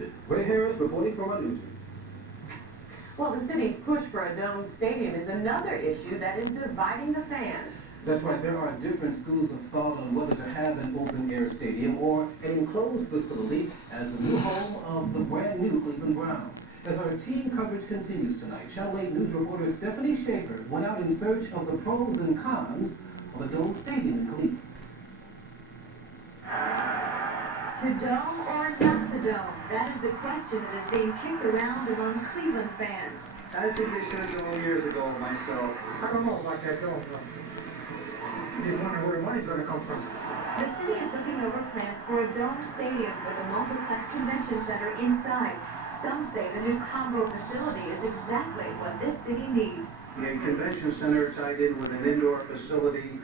incident. Ray Harris reporting from our newsroom. Well, the city's push for a domed stadium is another issue that is dividing the fans. That's right, there are different schools of thought on whether to have an open-air stadium or an enclosed facility as the new home of the brand-new Cleveland Browns. As our team coverage continues tonight, Channel 8 News reporter Stephanie Schaefer went out in search of the pros and cons of a domed stadium in Cleveland. To dome or not to dome? That is the question that is being kicked around among Cleveland fans. I think they should have done years ago myself. I don't know about that dome. I just wonder where the money's going to come from. The city is looking over plans for a dome stadium with a multiplex convention center inside. Some say the new combo facility is exactly what this city needs. The convention center tied in with an indoor facility.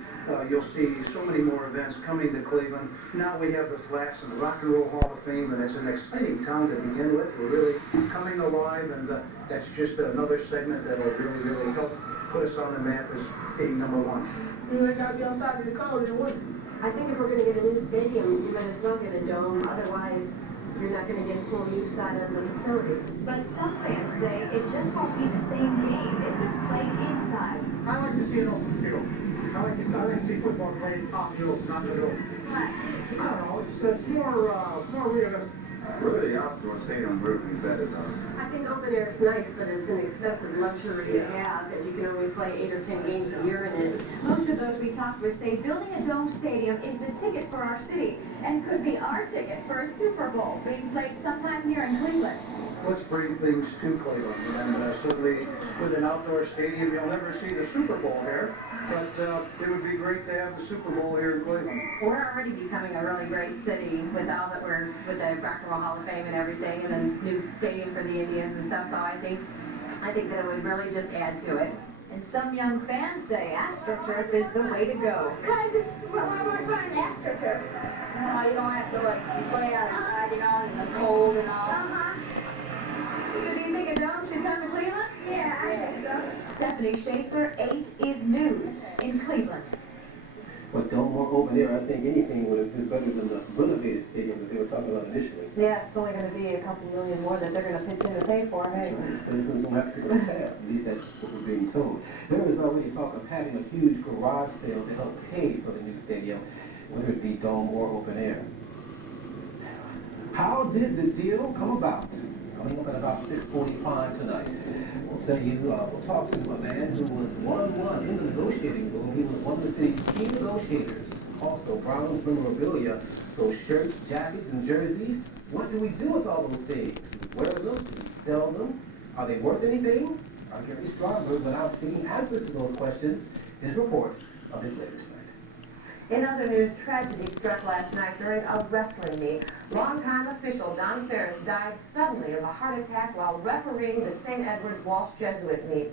You'll see so many more events coming to Cleveland. Now we have the Flats and the Rock and Roll Hall of Fame, and it's an exciting town to begin with. We're really coming alive, and that's just another segment that will really help put us on the map as being number one. You ain't got to be outside of the college, would you? I think if we're going to get a new stadium, you might as well get a dome. Otherwise, you're not going to get full use out of the facility. But some fans say it just won't be the same game if it's played inside. I like to see an open field. I like to see football played off field, not the field. Why? I don't know. It's more realistic. Really, the outdoor stadium would be better, though. I think open air is nice, but it's an expensive luxury to have, and you can only play 8 or 10 games a year in it. Most of those we talked with say building a dome stadium is the ticket for our city and could be our ticket for a Super Bowl being played sometime here in Cleveland. Let's bring things to Cleveland, and certainly with an outdoor stadium, you'll never see the Super Bowl here, but it would be great to have the Super Bowl here in Cleveland. We're already becoming a really great city with all that we're with the Rock and Roll Hall of Fame and everything, and then new stadium for the Indians and stuff. So I think that it would really just add to it. And some young fans say AstroTurf is the way to go. Guys, I want to find AstroTurf. You don't have to play outside, in the cold and all. So do you think a dome should come to Cleveland? Yeah, I think so. Stephanie Schaefer, 8 is News in Cleveland. But dome or open air, I think anything is better than the renovated stadium that they were talking about initially. Yeah, it's only going to be a couple million more that they're going to pitch in to pay for. Hey, The citizens don't have to go to tab. At least that's what we're being told. There is already talk of having a huge garage sale to help pay for the new stadium, whether it be dome or open air. How did the deal come about? Coming up at about 6:45 tonight. We'll tell you, we'll talk to a man who was one-on-one in the negotiating room. He was one of the city's key negotiators. Also, Browns memorabilia, those shirts, jackets, and jerseys. What do we do with all those things? Do we wear them? Do we sell them? Are they worth anything? Our Gary Strasberg, without seeing answers to those questions, his report a bit later tonight. in other news, tragedy struck last night during a wrestling meet. Longtime official Don Ferris died suddenly of a heart attack while refereeing the St. Edward's Walsh Jesuit meet.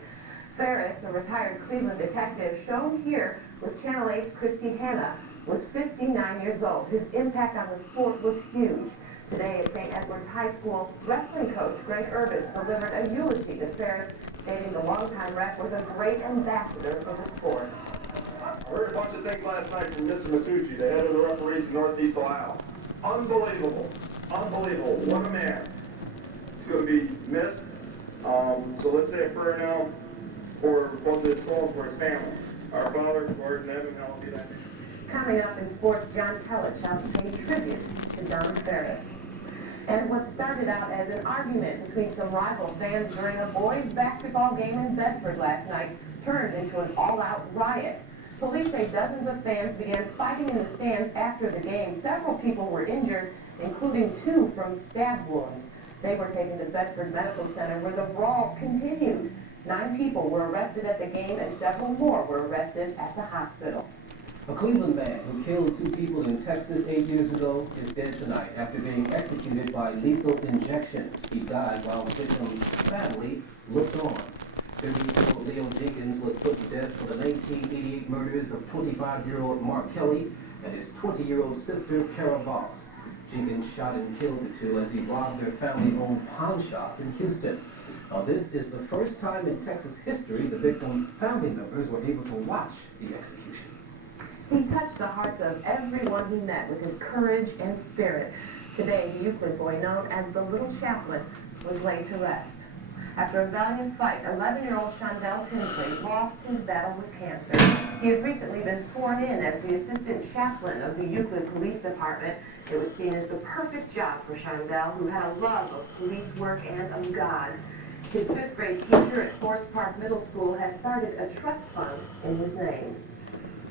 Ferris, a retired Cleveland detective shown here with Channel 8's Christy Hanna, was 59 years old. His impact on the sport was huge. Today at St. Edward's High School, wrestling coach Greg Urbis delivered a eulogy to Ferris, stating the longtime ref was a great ambassador for the sport. I heard a bunch of things last night from Mr. Masucci, the head of the referees in Northeast Ohio. Unbelievable. Unbelievable. What a man. He's going to be missed. So let's say a prayer now for both his souls, for his family. Our Father, who art in heaven, hallowed be thy name. Coming up in sports, John Pellich helps pay tribute to Don Ferris. And what started out as an argument between some rival fans during a boys' basketball game in Bedford last night turned into an all-out riot. Police say dozens of fans began fighting in the stands after the game. Several people were injured, including 2 from stab wounds. They were taken to Bedford Medical Center where the brawl continued. 9 people were arrested at the game and several more were arrested at the hospital. A Cleveland man who killed 2 people in Texas 8 years ago is dead tonight after being executed by lethal injection. He died while the victim's family looked on. 30-year-old Leo Jenkins was put to death for the 1988 murders of 25-year-old Mark Kelly and his 20-year-old sister, Kara Voss. Jenkins shot and killed the 2 as he robbed their family-owned pawn shop in Houston. Now, this is the first time in Texas history the victim's family members were able to watch the execution. He touched the hearts of everyone he met with his courage and spirit. Today, the Euclid boy, known as the Little Chaplain, was laid to rest. After a valiant fight, 11-year-old Shondell Tinsley lost his battle with cancer. He had recently been sworn in as the assistant chaplain of the Euclid Police Department. It was seen as the perfect job for Shondell, who had a love of police work and of God. His 5th grade teacher at Forest Park Middle School has started a trust fund in his name.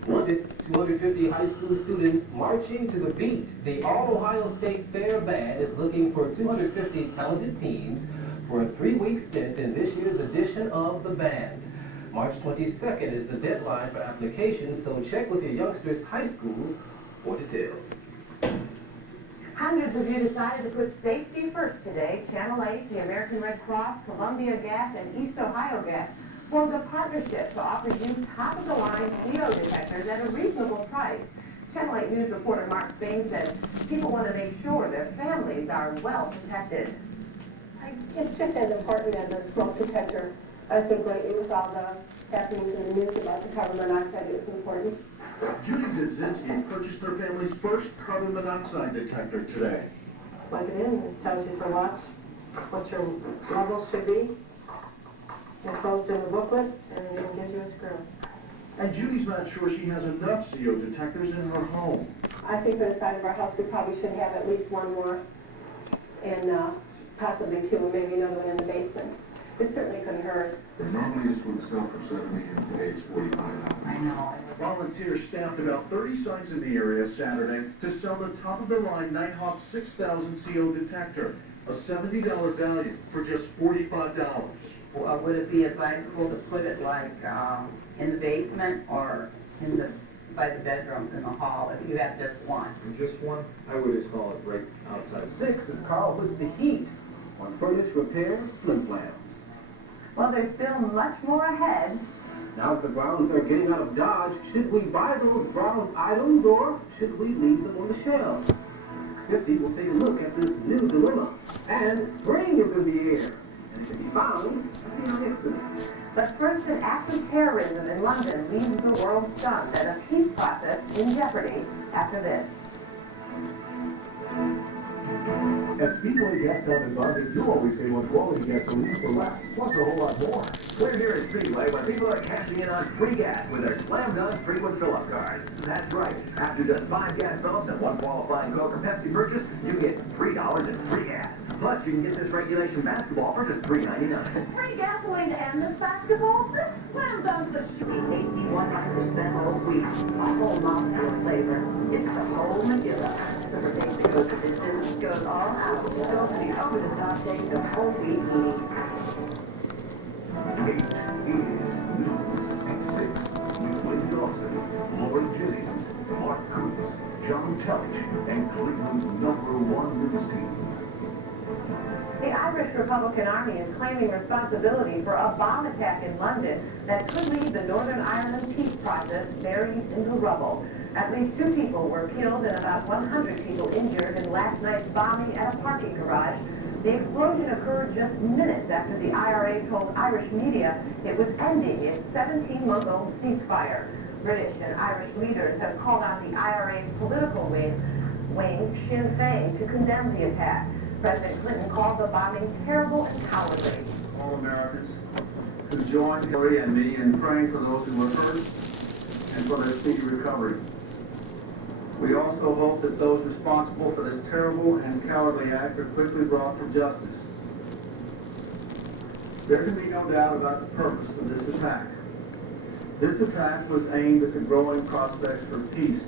Wanted 250 high school students marching to the beat. The All-Ohio State Fair Band is looking for 250 talented teams for a 3-week stint in this year's edition of the band. March 22nd is the deadline for applications, so check with your youngster's high school for details. Hundreds of you decided to put safety first today. Channel 8, the American Red Cross, Columbia Gas, and East Ohio Gas formed a partnership to offer you top-of-the-line CO detectors at a reasonable price. Channel 8 News reporter Mark Spain said people want to make sure their families are well protected. It's just as important as a smoke detector. I think lately with all the happenings in the news about the carbon monoxide, it's important. Judy Zidzinski purchased her family's first carbon monoxide detector today. Plug it in, it tells you to watch what your levels should be. Enclosed in the booklet, and it even gives you a screw. And Judy's not sure she has enough CO detectors in her home. I think for the size of our house, we probably should have at least one more, and possibly 2, and maybe another one in the basement. It certainly couldn't hurt. Normally this would sell for $70, and today it's $45. I know. Volunteers staffed about 30 sites in the area Saturday to sell the top-of-the-line Nighthawk 6000 CO detector, a $70 value for just $45. Would it be advisable to put it like in the basement or in by the bedrooms in the hall if you have just one? Just one, I would install it right outside. 6 as Carl puts the heat on furnace repair flim-flams. Well, there's still much more ahead. Now that the Browns are getting out of Dodge, should we buy those Browns items or should we leave them on the shelves? 650 will take a look at this new dilemma. And spring is in the air, and it can be found in the accident. But first, an act of terrorism in London leaves the world stunned and a peace process in jeopardy after this. At Speedway Gas Pump in Bonding, you always save on quality gasoline for less, plus a whole lot more. We're here at Speedway where people are cashing in on free gas with their slam-dunk frequent fill-up cards. That's right. After just 5 gas fill-ups and 1 qualifying Coke or Pepsi purchase, you get $3 in free gas. Plus, you can get this regulation basketball for just $3.99. Free gasoline to end this basketball? Slam dunk the Tasty 100% whole wheat, a whole mouthful flavor. It's the whole Megillah. Super basic goes with this business, goes all out. Go for the over-the-top taste of whole wheat meats. Taste is news at 6 with Lynn Dawson, Lauren Jennings, Mark Coots, John Tellich, and Cleveland's #1 news team. The Irish Republican Army is claiming responsibility for a bomb attack in London that could leave the Northern Ireland peace process buried in the rubble. At least 2 people were killed and about 100 people injured in last night's bombing at a parking garage. The explosion occurred just minutes after the IRA told Irish media it was ending its 17-month-old ceasefire. British and Irish leaders have called on the IRA's political wing, Sinn Féin, to condemn the attack. President Clinton called the bombing terrible and cowardly. All Americans who join Hillary and me in praying for those who were hurt and for their speedy recovery. We also hope that those responsible for this terrible and cowardly act are quickly brought to justice. There can be no doubt about the purpose of this attack. This attack was aimed at the growing prospects for peace,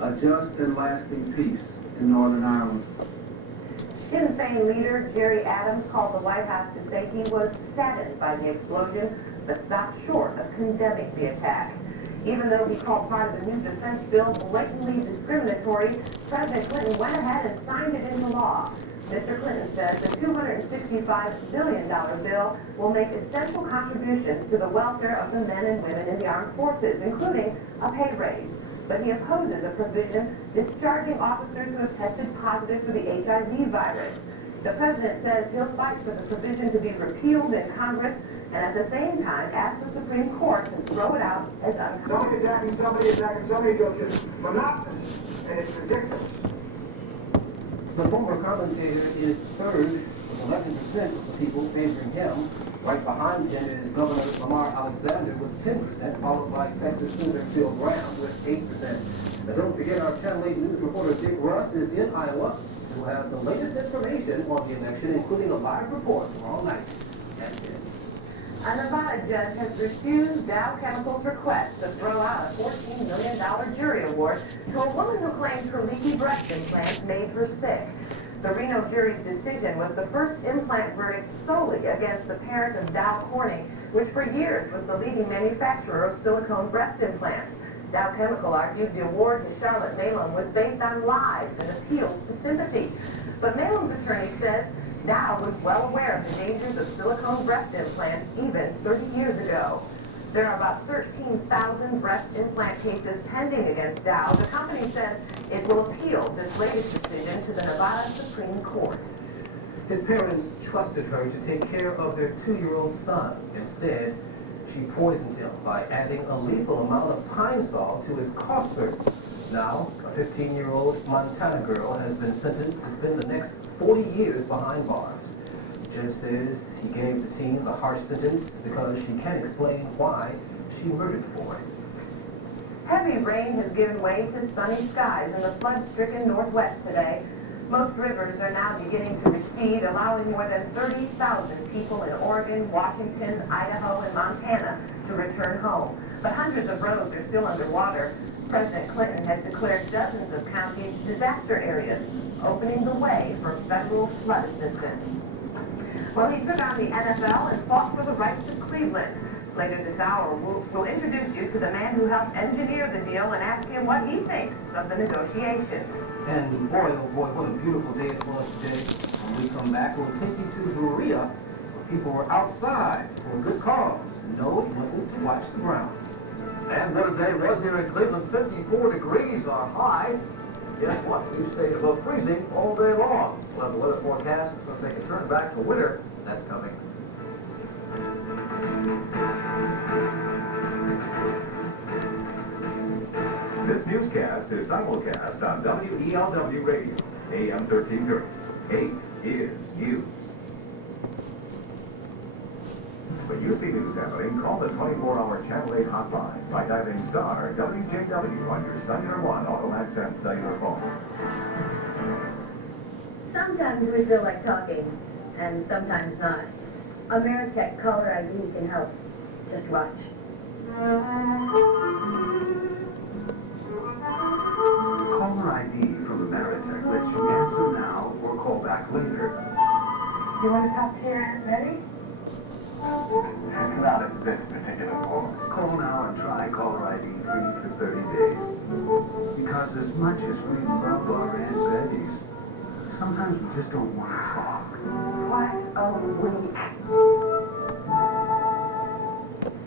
a just and lasting peace in Northern Ireland. Sinn Féin leader Jerry Adams called the White House to say he was saddened by the explosion, but stopped short of condemning the attack. Even though he called part of the new defense bill blatantly discriminatory, President Clinton went ahead and signed it into law. Mr. Clinton says the $265 billion bill will make essential contributions to the welfare of the men and women in the armed forces, including a pay raise. But he opposes a provision discharging officers who have tested positive for the HIV virus. The president says he'll fight for the provision to be repealed in Congress and at the same time ask the Supreme Court to throw it out as unconstitutional. Somebody goes just monotonous, and it's ridiculous. The former commentator is third with 11% of the people favoring him. Right behind him is Governor Lamar Alexander with 10%, followed by Texas Senator Phil Gramm with 8%. And don't forget our Channel 8 News reporter Dick Russ is in Iowa. We'll have the latest information on the election, including a live report all night at 10. A Nevada judge has refused Dow Chemical's request to throw out a $14 million jury award to a woman who claims her leaky breast implants made her sick. The Reno jury's decision was the first implant verdict solely against the parent of Dow Corning, which for years was the leading manufacturer of silicone breast implants. Dow Chemical argued the award to Charlotte Malum was based on lies and appeals to sympathy. But Malum's attorney says Dow was well aware of the dangers of silicone breast implants even 30 years ago. There are about 13,000 breast implant cases pending against Dow. The company says it will appeal this latest decision to the Nevada Supreme Court. His parents trusted her to take care of their 2-year-old son. Instead, she poisoned him by adding a lethal amount of pine sol to his cough syrup. Now, a 15-year-old Montana girl has been sentenced to spend the next 40 years behind bars. The judge says he gave the teen the harsh sentence because she can't explain why she murdered the boy. Heavy rain has given way to sunny skies in the flood-stricken Northwest today. Most rivers are now beginning to recede, allowing more than 30,000 people in Oregon, Washington, Idaho, and Montana to return home. But hundreds of roads are still underwater. President Clinton has declared dozens of counties disaster areas, opening the way for federal flood assistance. Well, he took on the NFL and fought for the rights of Cleveland. Later this hour, we'll introduce you to the man who helped engineer the deal and ask him what he thinks of the negotiations. And boy, oh boy, what a beautiful day it was today. When we come back, we'll take you to Berea, where people were outside for a good cause. No, it wasn't to watch the Browns. And what a day it was here in Cleveland, 54 degrees are high. Guess what? We've stayed above freezing all day long. We'll have the weather forecast. It's going to take a turn back to winter. That's coming. This newscast is simulcast on WELW Radio, AM 1330. 8 is news. When you see news happening, call the 24-hour Channel 8 hotline by dialing star WJW on your Cellular One auto accent cellular phone. Sometimes we feel like talking, and sometimes not. Ameritech caller ID can help. Just watch. Caller ID from Ameritech lets you answer now or call back later. You want to talk to your Aunt Betty? Not at this particular moment. Call now and try caller ID free for 30 days. Because as much as we love our Aunt Betty's, sometimes we just don't want to talk. What a week.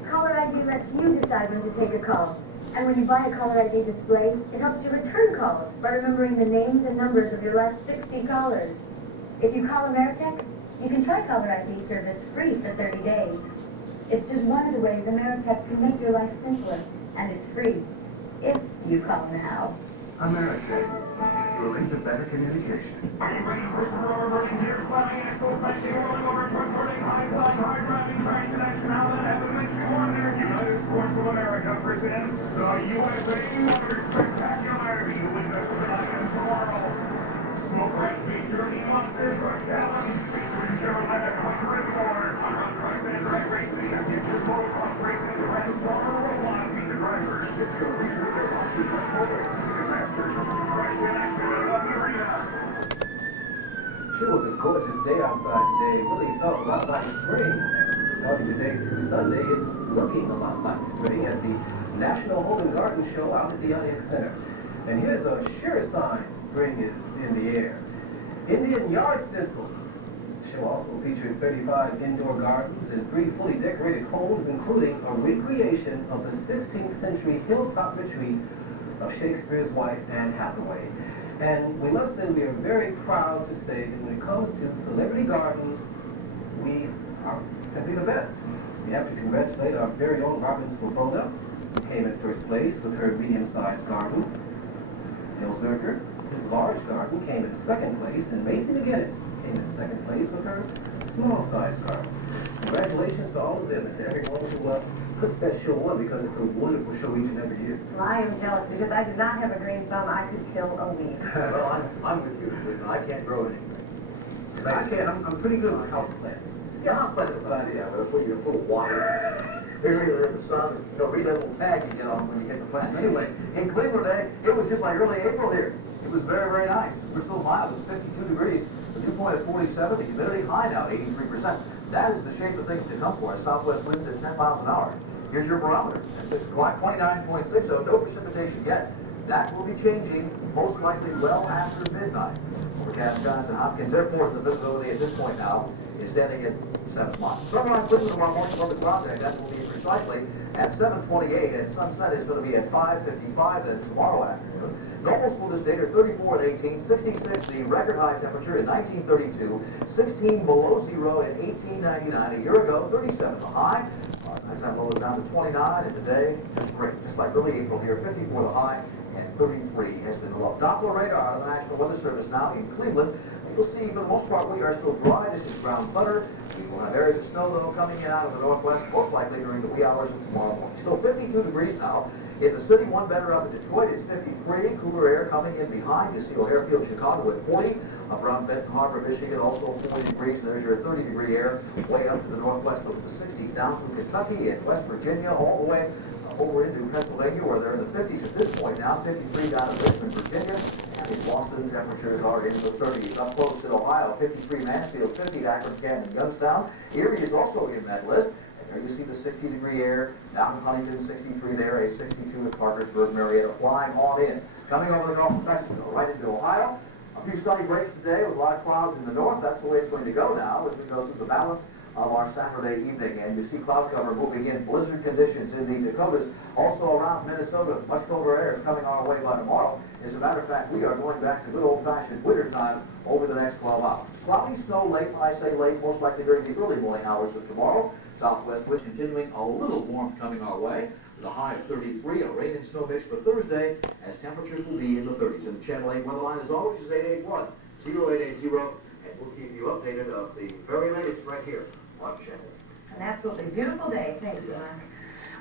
Caller ID lets you decide when to take a call. And when you buy a caller ID display, it helps you return calls by remembering the names and numbers of your last 60 callers. If you call Ameritech, you can try caller ID service free for 30 days. It's just one of the ways Ameritech can make your life simpler, and it's free, if you call now. Ameritech, moving to better communication. United Sports of America presents the USA Wonder Spectacular. You witness tonight tomorrow. Smoke Right feature Team Monsters Rush Challenge featuring Carolina Country Report. Rock Trucks and Drag Racing Championships, motocross racing and Transformer robots. Meet the drivers. It's going to feature their monster Transformers. Masters Crash in action at the arena. It was a gorgeous day outside today. It really felt a lot like spring. Starting today through Sunday, it's looking a lot like spring at the National Home and Garden Show out at the IX Center. And here's a sure sign spring is in the air. Indian yard stencils. The show also featured 35 indoor gardens and 3 fully decorated homes, including a recreation of the 16th century hilltop retreat of Shakespeare's wife, Anne Hathaway. And we must say we are very proud to say that when it comes to celebrity gardens, we are simply the best. We have to congratulate our very own Robin Swoboda, who came in first place with her medium-sized garden. Neil Zerker, His large garden came in second place, and Macy McGinnis came in second place with her small-sized garden. Congratulations to all of them and to everyone who puts that show on, because it's a wonderful show each and every year. Well, I am jealous because I do not have a green thumb. I could kill a weed. Well, I'm with you. I can't grow anything. I can't, I'm pretty good with houseplants. Yeah, houseplants is a good idea, but if you put water, they're in the sun, read that little tag you get on when you hit the plants. Anyway, in Cleveland today, it was just like early April here. It was very, very nice. We're still mild. It was 52 degrees. The dew point at 47, the humidity high now at 83%. That is the shape of things to come for us. Southwest winds at 10 miles an hour. Here's your barometer at 6 o'clock, 29.60. No precipitation yet. That will be changing most likely well after midnight. Overcast skies at Hopkins Airport. The visibility at this point now is standing at 7 miles. Sunrise winds tomorrow morning from the cloud day. That will be precisely at 7:28, and sunset is going to be at 5:55 then tomorrow afternoon. Normals for this date are 34 at 18, 66 the record high temperature in 1932, 16 below zero in 1899. A year ago, 37 the high. Our nighttime low is down to 29, and today, just great. Just like early April here, 54 the high, and 33 has been the low. Doppler radar of the National Weather Service now in Cleveland. You'll see, for the most part, we are still dry. This is ground thunder. We will have areas of snow, though, coming in out of the northwest, most likely during the wee hours of tomorrow morning. Still 52 degrees now. In the city, one better up in Detroit, it's 53. Cooler air coming in behind. You see O'Hare Field, Chicago at 40. Up around Benton Harbor, Michigan, also 40 degrees. There's your 30-degree air way up to the northwest of the 60s, down through Kentucky and West Virginia, all the way over into Pennsylvania, where they're in the 50s at this point now. 53 down in Richmond, Virginia. And in Boston, temperatures are in the 30s. Up close in Ohio, 53 Mansfield, 50 Akron, Canton, Youngstown. Erie is also in that list. There you see the 60-degree air. Down in Huntington, 63 there, a 62 at Parkersburg, Marietta, flying on in. Coming over the Gulf of Mexico, right into Ohio. A few sunny breaks today with a lot of clouds in the north. That's the way it's going to go now as we go through the balance of our Saturday evening. And you see cloud cover moving in, blizzard conditions in the Dakotas, also around Minnesota. Much colder air is coming our way by tomorrow. As a matter of fact, we are going back to good old-fashioned winter time over the next 12 hours. Cloudy, snow late, I say late, most likely during the early morning hours of tomorrow. Southwest winds continuing, a little warmth coming our way. With a high of 33, a rain and snow mix for Thursday, as temperatures will be in the 30s. And the Channel 8 weather line, as always, is 881-0880, and we'll keep you updated of the very latest right here on Channel 8. An absolutely beautiful day. Thanks, Mark.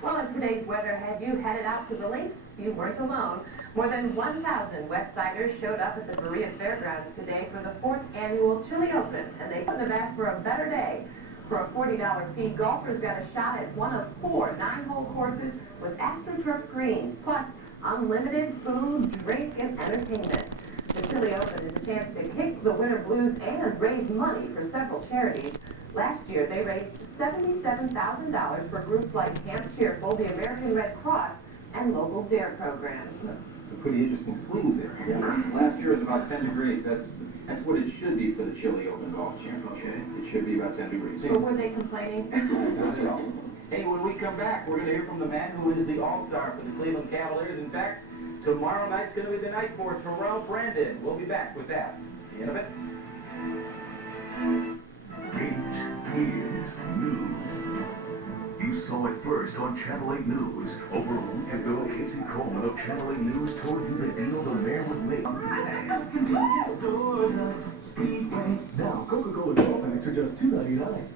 Well, as today's weather had you headed out to the links, you weren't alone. More than 1,000 West Siders showed up at the Berea Fairgrounds today for the 4th annual Chili Open, and they couldn't have asked for a better day. For a $40 fee, golfers got a shot at one of 4 9-hole courses with AstroTurf greens, plus unlimited food, drink, and entertainment. The Chili Open is a chance to kick the winter blues and raise money for several charities. Last year, they raised $77,000 for groups like Camp Cheerful, the American Red Cross, and local DARE programs. Some pretty interesting swings there. Yeah. Last year was about 10 degrees. That's what it should be for the Chili Open Golf Championship. It should be about 10 degrees. So were they complaining? Not at all. Hey, when we come back, we're going to hear from the man who is the all-star for the Cleveland Cavaliers. In fact, tomorrow night's going to be the night for Terrell Brandon. We'll be back with that. The end of it. Is news. You saw it first on Channel 8 News. Over a week ago, Casey Coleman of Channel 8 News told you the deal the mayor would make. Now, Coca-Cola 12-packs are just $2.99.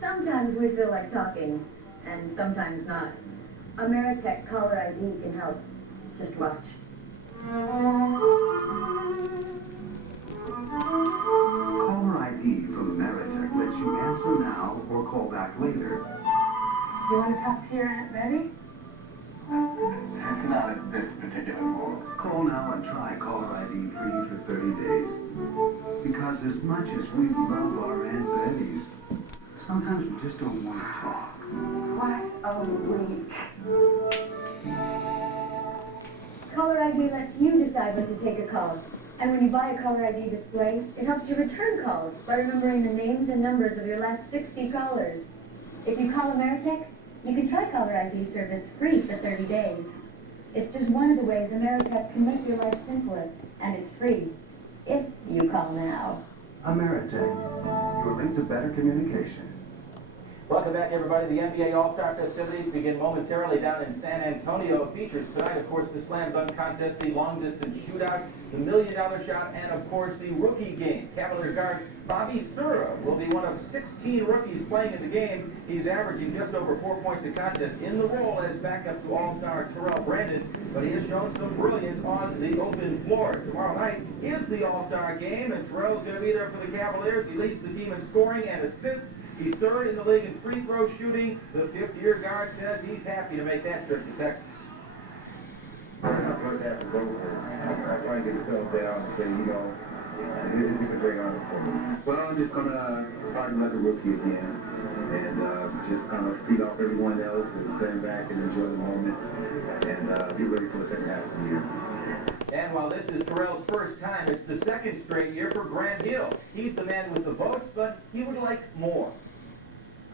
Sometimes we feel like talking, and sometimes not. Ameritech Caller ID can help. Just watch. Caller ID from Ameritech lets you answer now or call back later. Do you want to talk to your Aunt Betty? Not at this particular moment. Call now and try Caller ID free for 30 days. Because as much as we love our Aunt Bettys, sometimes we just don't want to talk. What a week. Caller ID lets you decide when to take a call. And when you buy a caller ID display, it helps you return calls by remembering the names and numbers of your last 60 callers. If you call Ameritech, you can try caller ID service free for 30 days. It's just one of the ways Ameritech can make your life simpler, and it's free, if you call now. Ameritech, your link to better communication. Welcome back, everybody. The NBA All-Star festivities begin momentarily down in San Antonio. It features tonight, of course, the slam dunk contest, the long-distance shootout, the $1 million shot, and, of course, the rookie game. Cavaliers guard Bobby Sura will be one of 16 rookies playing in the game. He's averaging just over 4 points a contest in the role as backup to All-Star Terrell Brandon, but he has shown some brilliance on the open floor. Tomorrow night is the All-Star game, and Terrell's going to be there for the Cavaliers. He leads the team in scoring and assists. He's third in the league in free throw shooting. The fifth-year guard says he's happy to make that trip to Texas. First half is over. I try to get to settle down and say, you know, it's a great honor for me. Well, I'm just going to party like a rookie again and just kind of feed off everyone else and stand back and enjoy the moments and be ready for the second half of the year. And while this is Terrell's first time, it's the second straight year for Grant Hill. He's the man with the votes, but he would like more.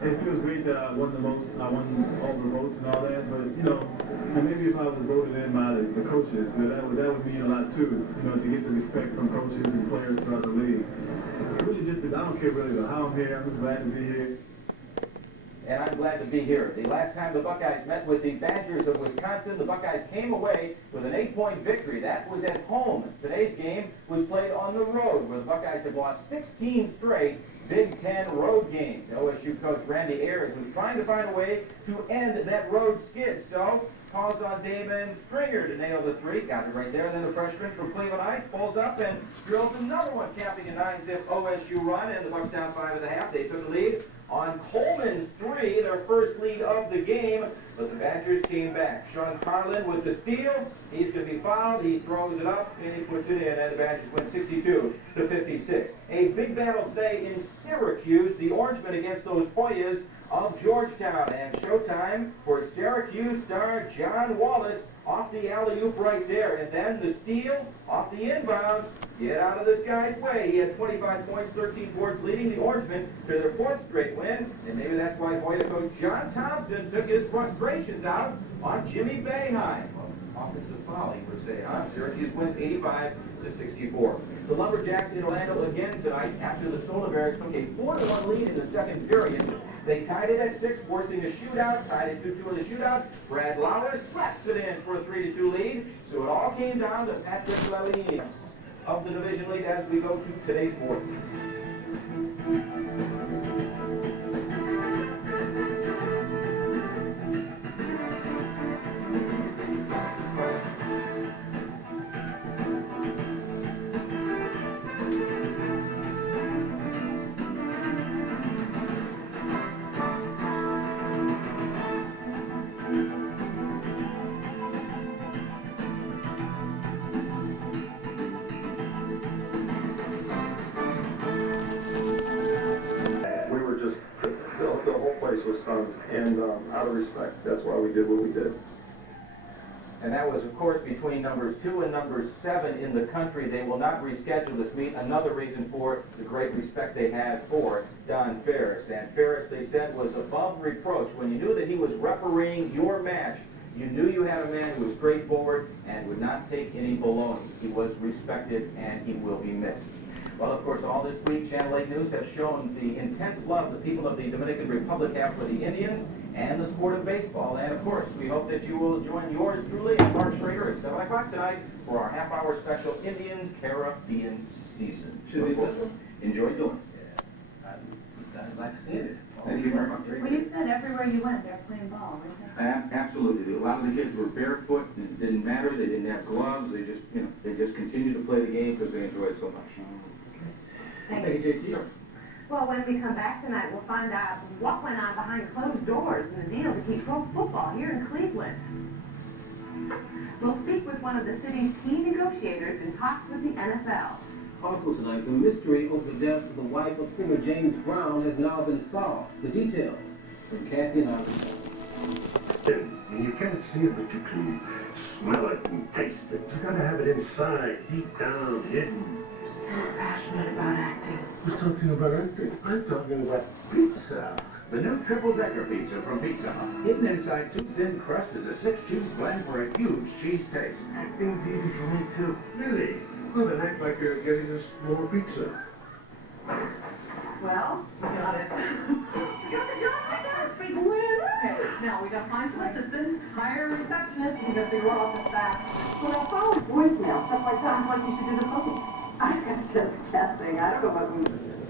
It feels great that I won the most. I won all the votes and all that, but you know, maybe if I was voted in by the coaches, that would mean a lot too. You know, to get the respect from coaches and players throughout the league. Really, I don't care really how I'm here. I'm just glad to be here. And I'm glad to be here. The last time the Buckeyes met with the Badgers of Wisconsin, the Buckeyes came away with an 8-point victory. That was at home. Today's game was played on the road, where the Buckeyes have lost 16 straight Big Ten road games. OSU coach Randy Ayers was trying to find a way to end that road skid, so calls on Damon Stringer to nail the three. Got it right there. Then the freshman from Cleveland Heights pulls up and drills another one, capping a 9-zip OSU run, and the Bucks down 5.5. They took the lead on Coleman's three, their first lead of the game, but the Badgers came back. Sean Carlin with the steal. He's going to be fouled. He throws it up, and he puts it in, and the Badgers win 62-56. A big battle today in Syracuse. The Orangemen against those Hoyas of Georgetown, and showtime for Syracuse star John Wallace off the alley-oop right there, and then the steal off the inbounds. Get out of this guy's way. He had 25 points, 13 boards, leading the Orangemen to their fourth straight win, and maybe that's why Hoya coach John Thompson took his frustrations out on Jimmy Boeheim. Offensive foul, he would say, huh? Syracuse wins 85-64. The Lumberjacks in Orlando again tonight after the Solar Bears took a 4-1 lead in the second period. They tied it at 6, forcing a shootout, tied it 2-2 in the shootout. Brad Lauer slaps it in for a 3-2 lead. So it all came down to Patrick Lalini of the division lead as we go to today's board. The whole place was stunned, and out of respect, that's why we did what we did. And that was, of course, between numbers 2 and number 7 in the country. They will not reschedule this meet. Another reason for the great respect they had for Don Ferris. And Ferris, they said, was above reproach. When you knew that he was refereeing your match, you knew you had a man who was straightforward and would not take any baloney. He was respected, and he will be missed. Well, of course, all this week, Channel 8 News has shown the intense love the people of the Dominican Republic have for the Indians and the sport of baseball. And, of course, we hope that you will join yours truly and Mark Schrader at 7 o'clock tonight for our half-hour special Indians Caribbean season. Should be good. Enjoy doing it. I'd like to see it. Thank you very much. Well, you said everywhere you went, they're playing ball, right? Absolutely. A lot of the kids were barefoot. It didn't matter. They didn't have gloves. They just continued to play the game because they enjoyed it so much. Thank you, JT. Well, when we come back tonight, we'll find out what went on behind closed doors in the deal to keep pro football here in Cleveland. We'll speak with one of the city's key negotiators in talks with the NFL. Also tonight, the mystery over the death of the wife of singer James Brown has now been solved. The details from Kathy and Andre. And you can't see it, but you can smell it and taste it. You gotta have it inside, deep down, hidden. So passionate about acting. Who's talking about acting? I'm talking about pizza. The new triple-decker pizza from Pizza Hut. Hidden inside 2 thin crusts is a 6-cheese blend for a huge cheese taste. Acting's easy for me, too. Really? Well, then act like you're getting us more pizza. Well, we got it. We got the job big win. Okay, now we gotta find some assistants, hire a receptionist, we gotta figure out the staff. Well, I followed voicemail, stuff like sounds like you should do the phone. I was just guessing. I don't know what we